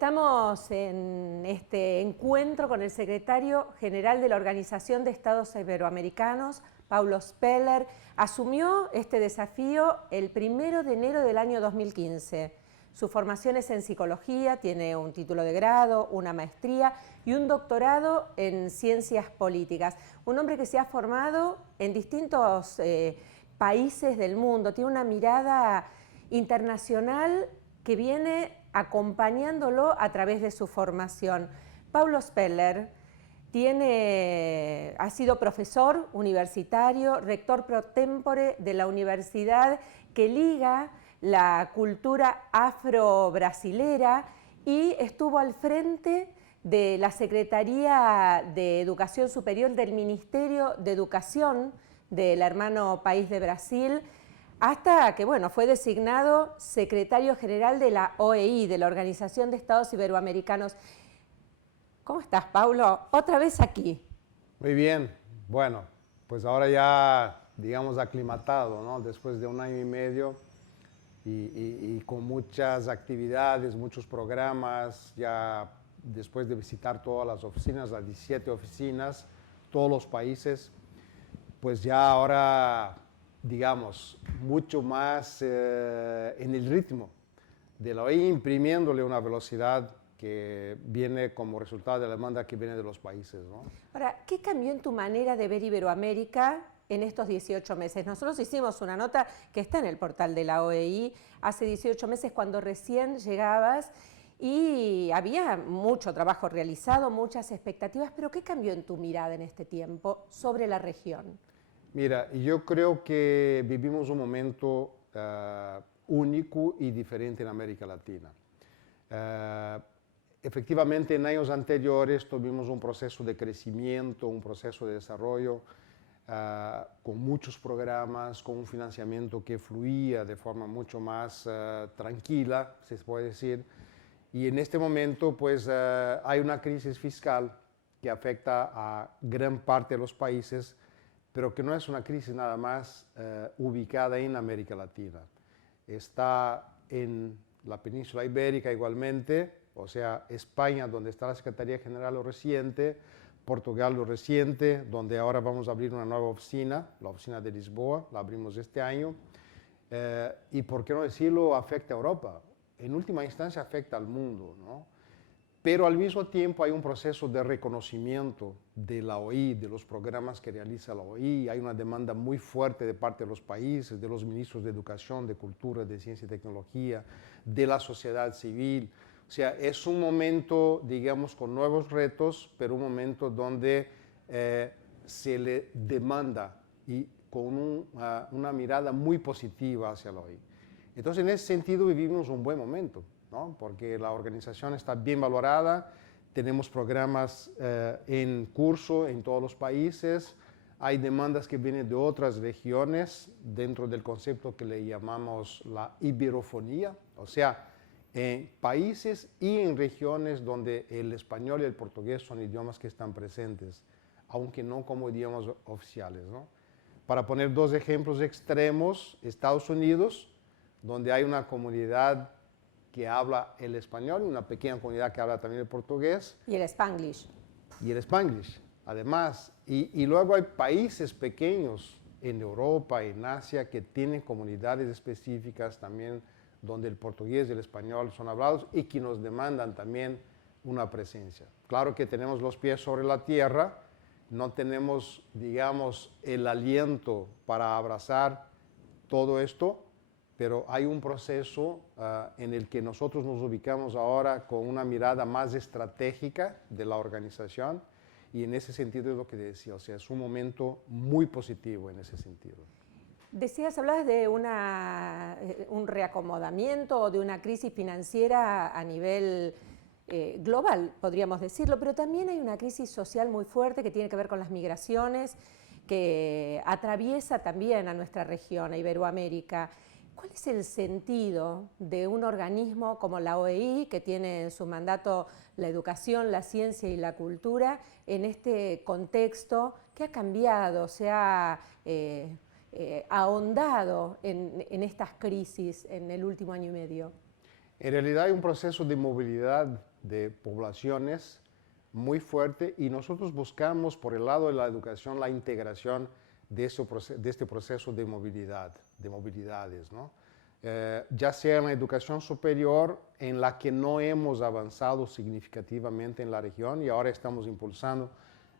Estamos en este encuentro con el secretario general de la Organización de Estados Iberoamericanos, Paulo Speller. Asumió este desafío el 1 de enero del año 2015. Su formación es en psicología, tiene un título de grado, una maestría y un doctorado en ciencias políticas. Un hombre que se ha formado en distintos países del mundo, tiene una mirada internacional que viene acompañándolo a través de su formación. Paulo Speller ha sido profesor universitario, rector pro tempore de la universidad que liga la cultura afro-brasilera y estuvo al frente de la Secretaría de Educación Superior del Ministerio de Educación del hermano país de Brasil, hasta que fue designado secretario general de la OEI, de la Organización de Estados Iberoamericanos. ¿Cómo estás, Paulo? Otra vez aquí. Muy bien. Bueno, pues ahora ya, digamos, aclimatado, ¿no? Después de 1 año y medio y con muchas actividades, muchos programas, ya después de visitar todas las oficinas, las 17 oficinas, todos los países, pues ya ahora, digamos, mucho más en el ritmo de la OEI, imprimiéndole una velocidad que viene como resultado de la demanda que viene de los países, ¿no? Ahora, ¿qué cambió en tu manera de ver Iberoamérica en estos 18 meses? Nosotros hicimos una nota que está en el portal de la OEI hace 18 meses cuando recién llegabas y había mucho trabajo realizado, muchas expectativas, pero ¿qué cambió en tu mirada en este tiempo sobre la región? Mira, yo creo que vivimos un momento único y diferente en América Latina. Efectivamente, en años anteriores tuvimos un proceso de crecimiento, un proceso de desarrollo con muchos programas, con un financiamiento que fluía de forma mucho más tranquila, se puede decir. Y en este momento, pues, hay una crisis fiscal que afecta a gran parte de los países, pero que no es una crisis nada más ubicada en América Latina. Está en la península ibérica igualmente, o sea, España, donde está la Secretaría General lo reciente, Portugal lo reciente, donde ahora vamos a abrir una nueva oficina, la oficina de Lisboa, la abrimos este año, y por qué no decirlo, afecta a Europa, en última instancia afecta al mundo, ¿no? Pero al mismo tiempo hay un proceso de reconocimiento de la OEI, de los programas que realiza la OEI. Hay una demanda muy fuerte de parte de los países, de los ministros de Educación, de Cultura, de Ciencia y Tecnología, de la sociedad civil. O sea, es un momento, digamos, con nuevos retos, pero un momento donde se le demanda y con una mirada muy positiva hacia la OEI. Entonces, en ese sentido, vivimos un buen momento, ¿no? Porque la organización está bien valorada, tenemos programas en curso en todos los países, hay demandas que vienen de otras regiones dentro del concepto que le llamamos la iberofonía, o sea, en países y en regiones donde el español y el portugués son idiomas que están presentes, aunque no como idiomas oficiales, ¿no? Para poner 2 ejemplos extremos, Estados Unidos, donde hay una comunidad que habla el español, una pequeña comunidad que habla también el portugués. Y el Spanglish. Y el Spanglish, además. Y luego hay países pequeños en Europa, en Asia, que tienen comunidades específicas también donde el portugués y el español son hablados y que nos demandan también una presencia. Claro que tenemos los pies sobre la tierra, no tenemos, digamos, el aliento para abrazar todo esto, pero hay un proceso en el que nosotros nos ubicamos ahora con una mirada más estratégica de la organización y en ese sentido es lo que decía, o sea, es un momento muy positivo en ese sentido. Hablabas de un reacomodamiento o de una crisis financiera a nivel global, podríamos decirlo, pero también hay una crisis social muy fuerte que tiene que ver con las migraciones, que atraviesa también a nuestra región, a Iberoamérica. ¿Cuál es el sentido de un organismo como la OEI, que tiene en su mandato la educación, la ciencia y la cultura, en este contexto que ha cambiado, se ha ahondado en estas crisis en el último año y medio? En realidad hay un proceso de movilidad de poblaciones muy fuerte y nosotros buscamos por el lado de la educación la integración de este proceso de movilidad, de movilidades, ¿no? Ya sea en la educación superior, en la que no hemos avanzado significativamente en la región y ahora estamos impulsando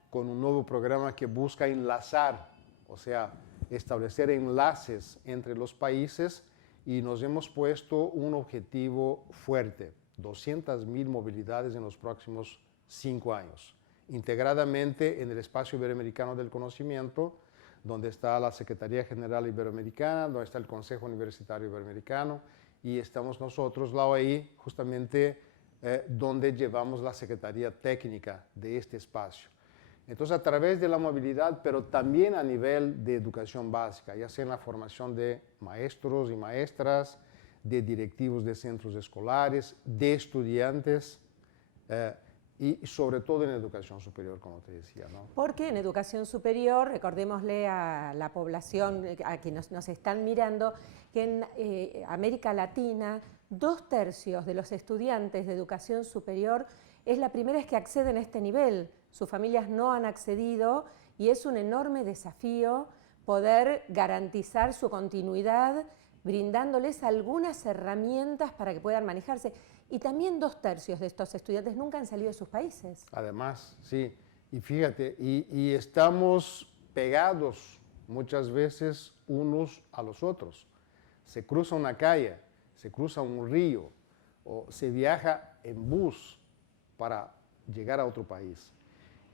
con un nuevo programa que busca enlazar, o sea, establecer enlaces entre los países y nos hemos puesto un objetivo fuerte, 200.000 movilidades en los próximos 5 años, integradamente en el espacio iberoamericano del conocimiento, donde está la Secretaría General Iberoamericana, donde está el Consejo Universitario Iberoamericano y estamos nosotros, la OEI, justamente donde llevamos la Secretaría Técnica de este espacio. Entonces, a través de la movilidad, pero también a nivel de educación básica, ya sea en la formación de maestros y maestras, de directivos de centros escolares, de estudiantes, y sobre todo en educación superior, como te decía, ¿no? Porque en educación superior, recordémosle a la población, a quienes nos están mirando, que en América Latina, 2/3 de los estudiantes de educación superior es la primera vez que acceden a este nivel. Sus familias no han accedido y es un enorme desafío poder garantizar su continuidad brindándoles algunas herramientas para que puedan manejarse. Y también 2/3 de estos estudiantes nunca han salido de sus países. Además, sí. Y fíjate, y estamos pegados muchas veces unos a los otros. Se cruza una calle, se cruza un río o se viaja en bus para llegar a otro país.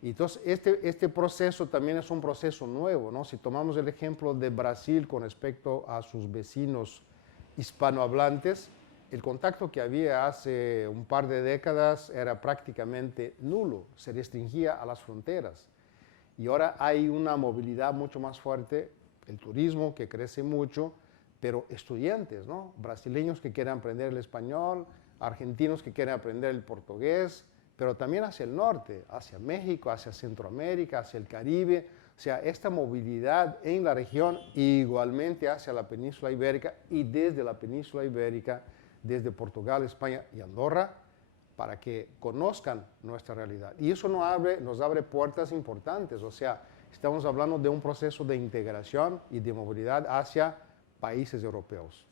Y entonces, este proceso también es un proceso nuevo, ¿no? Si tomamos el ejemplo de Brasil con respecto a sus vecinos hispanohablantes, el contacto que había hace un par de décadas era prácticamente nulo, se restringía a las fronteras. Y ahora hay una movilidad mucho más fuerte, el turismo que crece mucho, pero estudiantes, ¿no? Brasileños que quieren aprender el español, argentinos que quieren aprender el portugués, pero también hacia el norte, hacia México, hacia Centroamérica, hacia el Caribe. O sea, esta movilidad en la región igualmente hacia la península ibérica y desde la península ibérica, desde Portugal, España y Andorra, para que conozcan nuestra realidad. Y eso nos abre puertas importantes, o sea, estamos hablando de un proceso de integración y de movilidad hacia países europeos.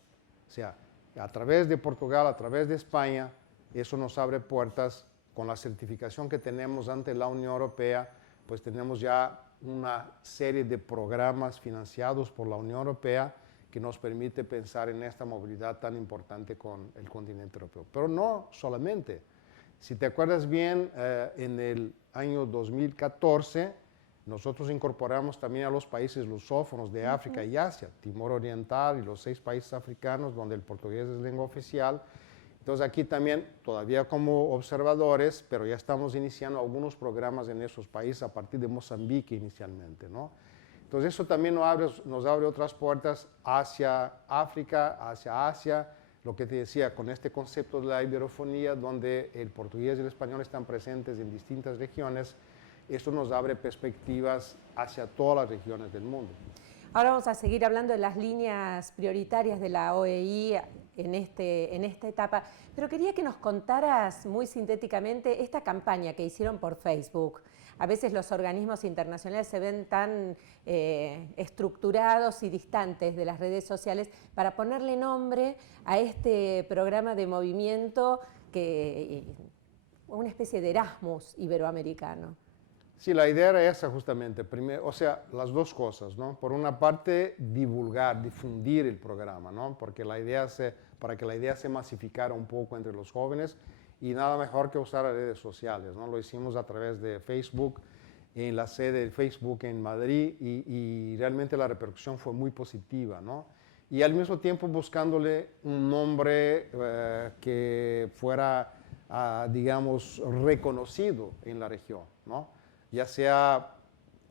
O sea, a través de Portugal, a través de España, eso nos abre puertas. Con la certificación que tenemos ante la Unión Europea, pues tenemos ya una serie de programas financiados por la Unión Europea que nos permite pensar en esta movilidad tan importante con el continente europeo. Pero no solamente. Si te acuerdas bien, en el año 2014, nosotros incorporamos también a los países lusófonos de África y Asia, Timor Oriental y los 6 países africanos donde el portugués es lengua oficial. Entonces aquí también, todavía como observadores, pero ya estamos iniciando algunos programas en esos países a partir de Mozambique inicialmente, ¿no? Entonces eso también nos abre otras puertas hacia África, hacia Asia, lo que te decía, con este concepto de la iberofonía, donde el portugués y el español están presentes en distintas regiones, esto nos abre perspectivas hacia todas las regiones del mundo. Ahora vamos a seguir hablando de las líneas prioritarias de la OEI en esta etapa, pero quería que nos contaras muy sintéticamente esta campaña que hicieron por Facebook. A veces los organismos internacionales se ven tan estructurados y distantes de las redes sociales para ponerle nombre a este programa de movimiento, una especie de Erasmus iberoamericano. Sí, la idea era esa justamente, primero, o sea, las dos cosas, ¿no? Por una parte, divulgar, difundir el programa, ¿no? Porque para que la idea se masificara un poco entre los jóvenes y nada mejor que usar las redes sociales, ¿no? Lo hicimos a través de Facebook, en la sede de Facebook en Madrid y realmente la repercusión fue muy positiva, ¿no? Y al mismo tiempo buscándole un nombre que fuera, digamos, reconocido en la región, ¿no? Ya sea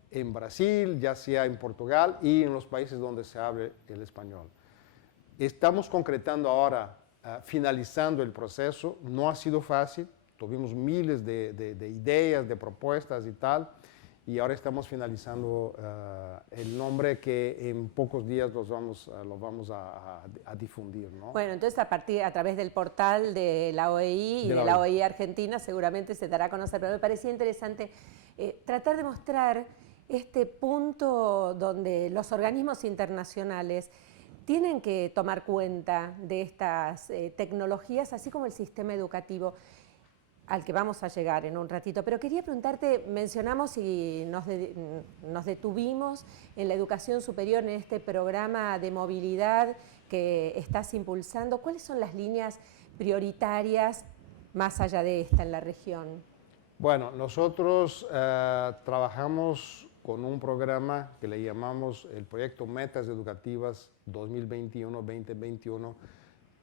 en Brasil, ya sea en Portugal y en los países donde se habla el español. Estamos concretando ahora, finalizando el proceso. No ha sido fácil, tuvimos miles de ideas, de propuestas y tal, y ahora estamos finalizando el nombre que en pocos días lo vamos a difundir, ¿no? Bueno, entonces a través del portal de la OEI y de la OEI Argentina seguramente se dará a conocer, pero me parecía interesante tratar de mostrar este punto donde los organismos internacionales tienen que tomar cuenta de estas tecnologías, así como el sistema educativo, al que vamos a llegar en un ratito. Pero quería preguntarte, mencionamos y nos detuvimos en la educación superior, en este programa de movilidad que estás impulsando. ¿Cuáles son las líneas prioritarias más allá de esta en la región? Bueno, nosotros trabajamos con un programa que le llamamos el Proyecto Metas Educativas 2021-2021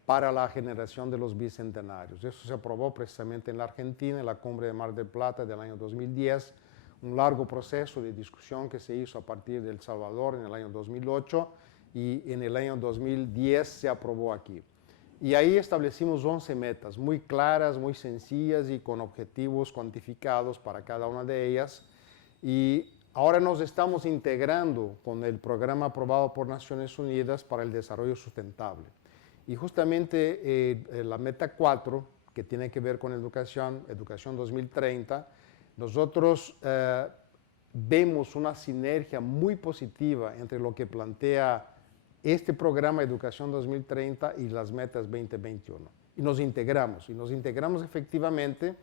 para la generación de los bicentenarios. Eso se aprobó precisamente en la Argentina, en la Cumbre de Mar del Plata del año 2010, un largo proceso de discusión que se hizo a partir de El Salvador en el año 2008 y en el año 2010 se aprobó aquí. Y ahí establecimos 11 metas muy claras, muy sencillas y con objetivos cuantificados para cada una de ellas. Y ahora nos estamos integrando con el programa aprobado por Naciones Unidas para el Desarrollo Sustentable. Y justamente la meta 4, que tiene que ver con educación 2030, nosotros vemos una sinergia muy positiva entre lo que plantea este programa Educación 2030 y las metas 2021. Y nos integramos efectivamente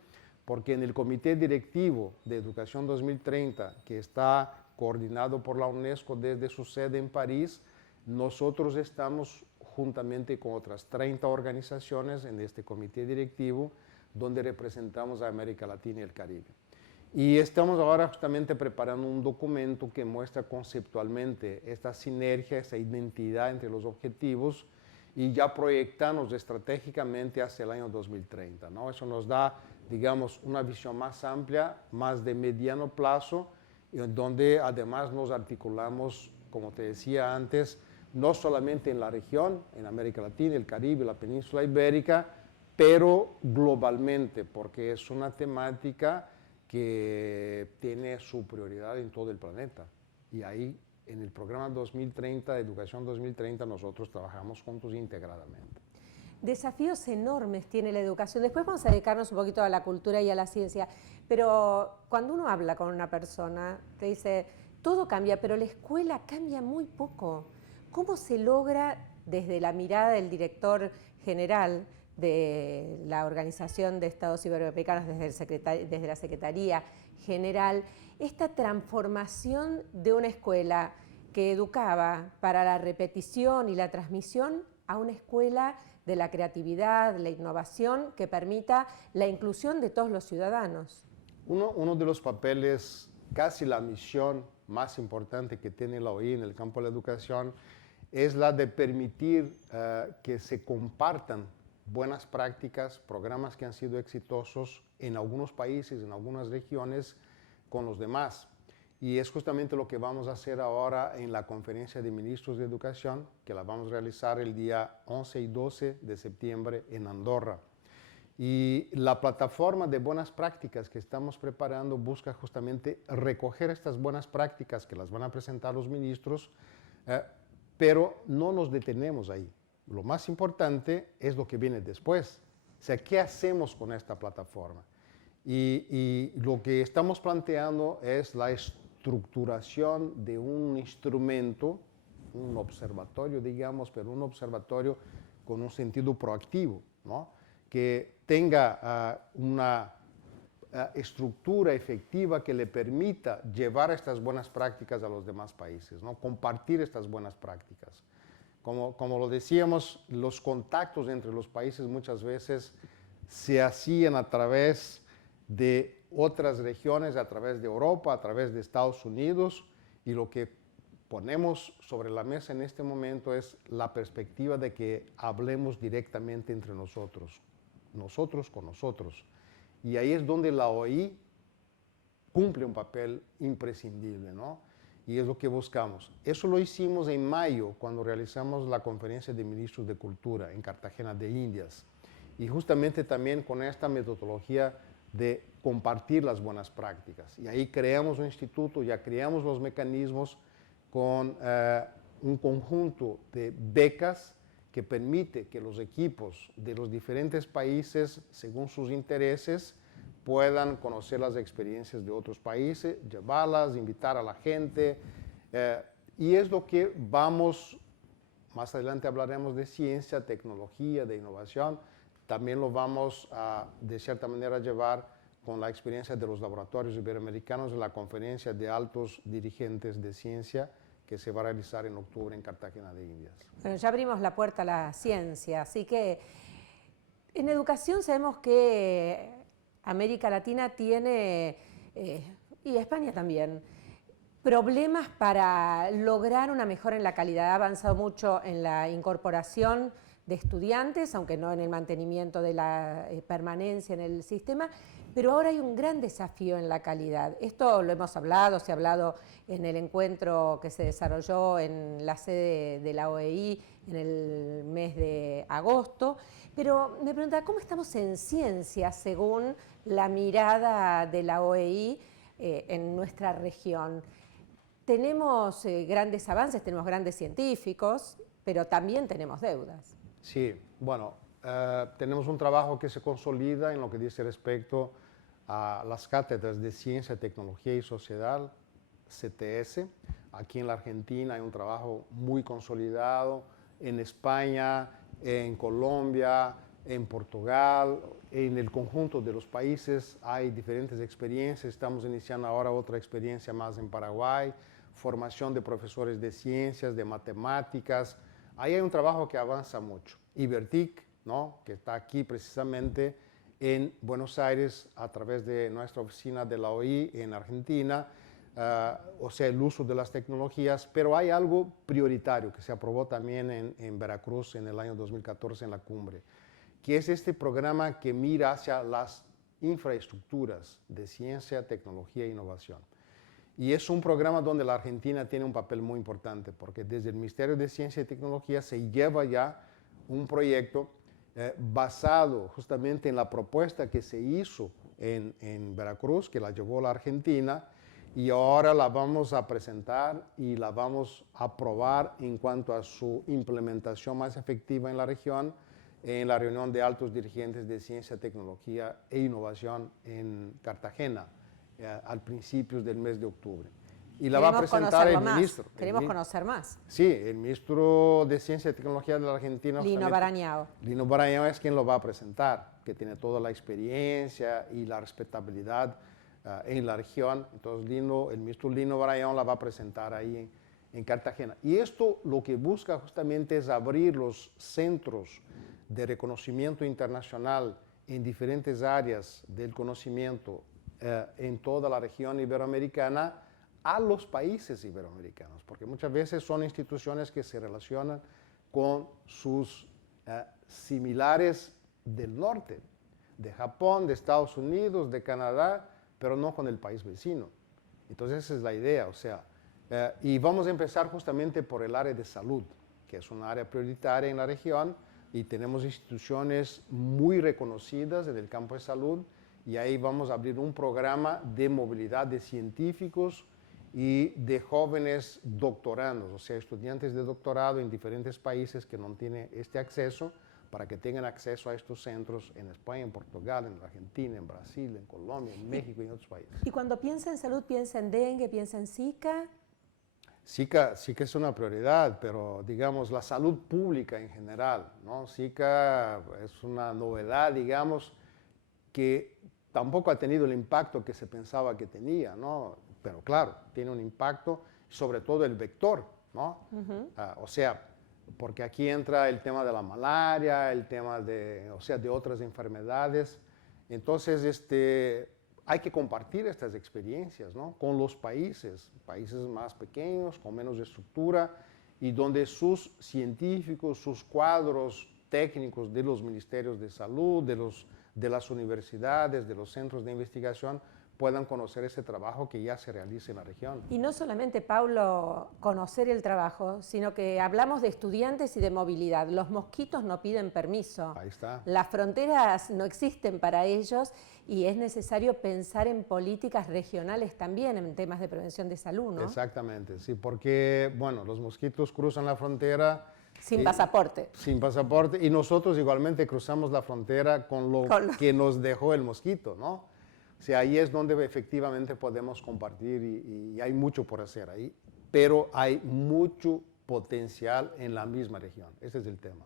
porque en el Comité Directivo de Educación 2030, que está coordinado por la UNESCO desde su sede en París, nosotros estamos juntamente con otras 30 organizaciones en este comité directivo, donde representamos a América Latina y el Caribe. Y estamos ahora justamente preparando un documento que muestra conceptualmente esta sinergia, esta identidad entre los objetivos y ya proyectarnos estratégicamente hacia el año 2030, ¿no? Eso nos da, digamos, una visión más amplia, más de mediano plazo, y donde además nos articulamos, como te decía antes, no solamente en la región, en América Latina, el Caribe, la península ibérica, pero globalmente, porque es una temática que tiene su prioridad en todo el planeta. Y ahí, en el programa 2030, Educación 2030, nosotros trabajamos juntos integradamente. Desafíos enormes tiene la educación. Después vamos a dedicarnos un poquito a la cultura y a la ciencia, pero cuando uno habla con una persona, te dice, todo cambia, pero la escuela cambia muy poco. ¿Cómo se logra, desde la mirada del director general de la Organización de Estados Iberoamericanos, desde la Secretaría General, esta transformación de una escuela que educaba para la repetición y la transmisión a una escuela de la creatividad, la innovación, que permita la inclusión de todos los ciudadanos? Uno de los papeles, casi la misión más importante que tiene la OEI en el campo de la educación, es la de permitir que se compartan buenas prácticas, programas que han sido exitosos en algunos países, en algunas regiones, con los demás. Y es justamente lo que vamos a hacer ahora en la Conferencia de Ministros de Educación, que la vamos a realizar el día 11 y 12 de septiembre en Andorra. Y la plataforma de buenas prácticas que estamos preparando busca justamente recoger estas buenas prácticas que las van a presentar los ministros, pero no nos detenemos ahí. Lo más importante es lo que viene después. O sea, ¿qué hacemos con esta plataforma? Y lo que estamos planteando es la estructuración de un instrumento, un observatorio, digamos, pero un observatorio con un sentido proactivo, ¿no? Que tenga una estructura efectiva que le permita llevar estas buenas prácticas a los demás países, ¿no? Compartir estas buenas prácticas. Como lo decíamos, los contactos entre los países muchas veces se hacían a través de otras regiones, a través de Europa, a través de Estados Unidos, y lo que ponemos sobre la mesa en este momento es la perspectiva de que hablemos directamente entre nosotros con nosotros. Y ahí es donde la OEI cumple un papel imprescindible, ¿no? Y es lo que buscamos. Eso lo hicimos en mayo, cuando realizamos la Conferencia de Ministros de Cultura en Cartagena de Indias. Y justamente también con esta metodología de compartir las buenas prácticas. Y ahí creamos un instituto, ya creamos los mecanismos con un conjunto de becas que permite que los equipos de los diferentes países, según sus intereses, puedan conocer las experiencias de otros países, llevarlas, invitar a la gente. Y es lo que vamos, más adelante hablaremos de ciencia, tecnología, de innovación, también lo vamos a, de cierta manera, llevar con la experiencia de los laboratorios iberoamericanos en la conferencia de altos dirigentes de ciencia que se va a realizar en octubre en Cartagena de Indias. Bueno, ya abrimos la puerta a la ciencia, así que en educación sabemos que América Latina tiene, y España también, problemas para lograr una mejora en la calidad. Ha avanzado mucho en la incorporación de estudiantes, aunque no en el mantenimiento de la permanencia en el sistema, pero ahora hay un gran desafío en la calidad. Esto lo hemos hablado, se ha hablado en el encuentro que se desarrolló en la sede de la OEI en el mes de agosto, pero me preguntaba, ¿cómo estamos en ciencia según la mirada de la OEI en nuestra región? Tenemos grandes avances, tenemos grandes científicos, pero también tenemos deudas. Sí, bueno, tenemos un trabajo que se consolida en lo que dice respecto a las cátedras de Ciencia, Tecnología y Sociedad, CTS. Aquí en la Argentina hay un trabajo muy consolidado, en España, en Colombia, en Portugal, en el conjunto de los países hay diferentes experiencias. Estamos iniciando ahora otra experiencia más en Paraguay, formación de profesores de ciencias, de matemáticas. Ahí hay un trabajo que avanza mucho. Ibertic, ¿no?, que está aquí precisamente en Buenos Aires a través de nuestra oficina de la OI en Argentina, o sea, el uso de las tecnologías, pero hay algo prioritario que se aprobó también en Veracruz en el año 2014 en la cumbre, que es este programa que mira hacia las infraestructuras de ciencia, tecnología e innovación. Y es un programa donde la Argentina tiene un papel muy importante, porque desde el Ministerio de Ciencia y Tecnología se lleva ya un proyecto basado justamente en la propuesta que se hizo en Veracruz, que la llevó la Argentina, y ahora la vamos a presentar y la vamos a probar en cuanto a su implementación más efectiva en la región, en la reunión de altos dirigentes de ciencia, tecnología e innovación en Cartagena, al principios del mes de octubre. Y la va a presentar el ministro. Queremos conocer más. Sí, el ministro de Ciencia y Tecnología de la Argentina. Lino Barañao. Lino Barañao es quien lo va a presentar, que tiene toda la experiencia y la respetabilidad en la región. Entonces, el ministro Lino Barañao la va a presentar ahí en Cartagena. Y esto lo que busca justamente es abrir los centros de reconocimiento internacional en diferentes áreas del conocimiento en toda la región iberoamericana a los países iberoamericanos, porque muchas veces son instituciones que se relacionan con sus similares del norte, de Japón, de Estados Unidos, de Canadá, pero no con el país vecino. Entonces esa es la idea, o sea, y vamos a empezar justamente por el área de salud, que es un área prioritaria en la región, y tenemos instituciones muy reconocidas en el campo de salud, y ahí vamos a abrir un programa de movilidad de científicos y de jóvenes doctorandos, o sea, estudiantes de doctorado en diferentes países que no tienen este acceso, para que tengan acceso a estos centros en España, en Portugal, en Argentina, en Brasil, en Colombia, en México y en otros países. Y cuando piensa en salud, piensa en dengue, piensa en Zika. Zika sí que es una prioridad, pero digamos la salud pública en general, ¿no? Zika es una novedad, digamos, que tampoco ha tenido el impacto que se pensaba que tenía, ¿no? Pero claro, tiene un impacto, sobre todo el vector, ¿no? O sea, porque aquí entra el tema de la malaria, el tema de, o sea, de otras enfermedades. Entonces, hay que compartir estas experiencias, ¿no?, con los países más pequeños, con menos estructura, y donde sus científicos, sus cuadros técnicos de los ministerios de salud, de las universidades, de los centros de investigación, puedan conocer ese trabajo que ya se realiza en la región. Y no solamente, Paulo, conocer el trabajo, sino que hablamos de estudiantes y de movilidad. Los mosquitos no piden permiso. Ahí está. Las fronteras no existen para ellos y es necesario pensar en políticas regionales también, en temas de prevención de salud, ¿no? Exactamente, sí, porque, bueno, los mosquitos cruzan la frontera. Sin pasaporte. Sin pasaporte, y nosotros igualmente cruzamos la frontera con lo que nos dejó el mosquito, ¿no? O sea, ahí es donde efectivamente podemos compartir y hay mucho por hacer ahí, pero hay mucho potencial en la misma región. Ese es el tema.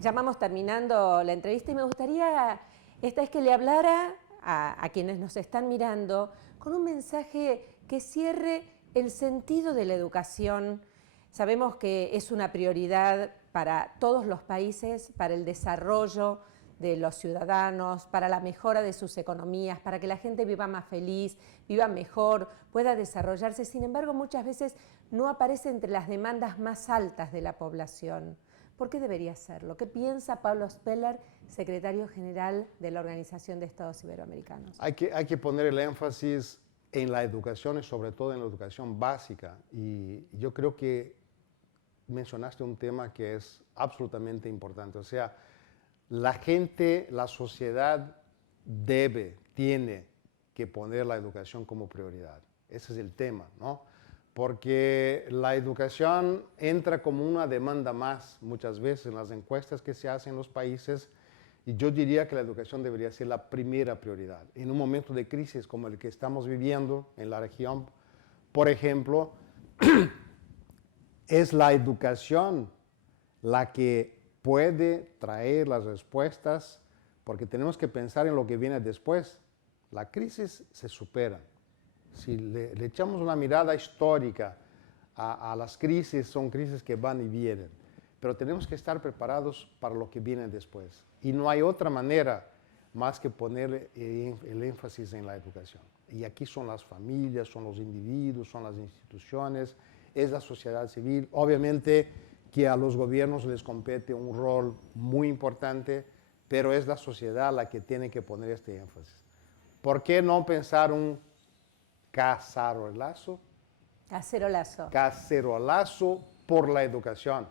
Ya vamos terminando la entrevista y me gustaría esta es que le hablara a quienes nos están mirando con un mensaje que cierre el sentido de la educación. Sabemos que es una prioridad para todos los países, para el desarrollo de los ciudadanos, para la mejora de sus economías, para que la gente viva más feliz, viva mejor, pueda desarrollarse. Sin embargo, muchas veces no aparece entre las demandas más altas de la población. ¿Por qué debería serlo? ¿Qué piensa Pablo Speller, secretario general de la Organización de Estados Iberoamericanos? Hay que poner el énfasis en la educación y sobre todo en la educación básica. Y yo creo que mencionaste un tema que es absolutamente importante. O sea, la gente, la sociedad tiene que poner la educación como prioridad. Ese es el tema, ¿no? Porque la educación entra como una demanda más muchas veces en las encuestas que se hacen en los países y yo diría que la educación debería ser la primera prioridad. En un momento de crisis como el que estamos viviendo en la región, por ejemplo, es la educación la que puede traer las respuestas, porque tenemos que pensar en lo que viene después. La crisis se supera. Si le echamos una mirada histórica a las crisis, son crisis que van y vienen, pero tenemos que estar preparados para lo que viene después. Y no hay otra manera más que poner el énfasis en la educación. Y aquí son las familias, son los individuos, son las instituciones, es la sociedad civil. Obviamente que a los gobiernos les compete un rol muy importante, pero es la sociedad la que tiene que poner este énfasis. ¿Por qué no pensar un cacerolazo? Cacerolazo. Cacerolazo por la educación.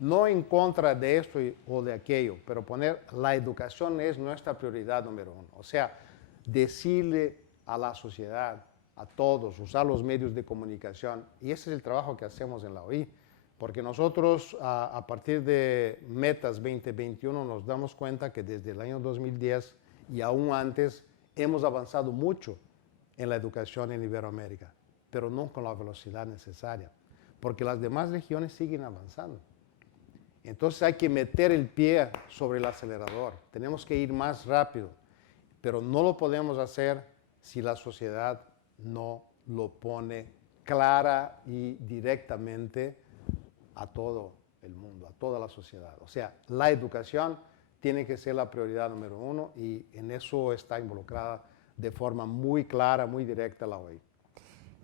No en contra de esto o de aquello, pero poner la educación es nuestra prioridad número uno. O sea, decirle a la sociedad, a todos, usar los medios de comunicación. Y ese es el trabajo que hacemos en la OI. Porque nosotros, a partir de Metas 2021, nos damos cuenta que desde el año 2010 y aún antes, hemos avanzado mucho en la educación en Iberoamérica, pero no con la velocidad necesaria, porque las demás regiones siguen avanzando. Entonces hay que meter el pie sobre el acelerador, tenemos que ir más rápido, pero no lo podemos hacer si la sociedad no lo pone clara y directamente a todo el mundo, a toda la sociedad. O sea, la educación tiene que ser la prioridad número uno y en eso está involucrada de forma muy clara, muy directa la OEI.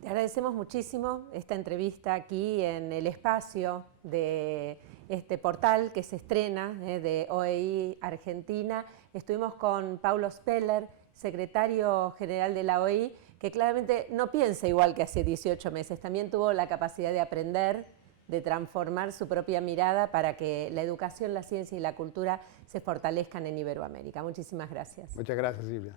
Te agradecemos muchísimo esta entrevista aquí en el espacio de este portal que se estrena de OEI Argentina. Estuvimos con Paulo Speller, secretario general de la OEI, que claramente no piensa igual que hace 18 meses. También tuvo la capacidad de aprender, de transformar su propia mirada para que la educación, la ciencia y la cultura se fortalezcan en Iberoamérica. Muchísimas gracias. Muchas gracias, Silvia.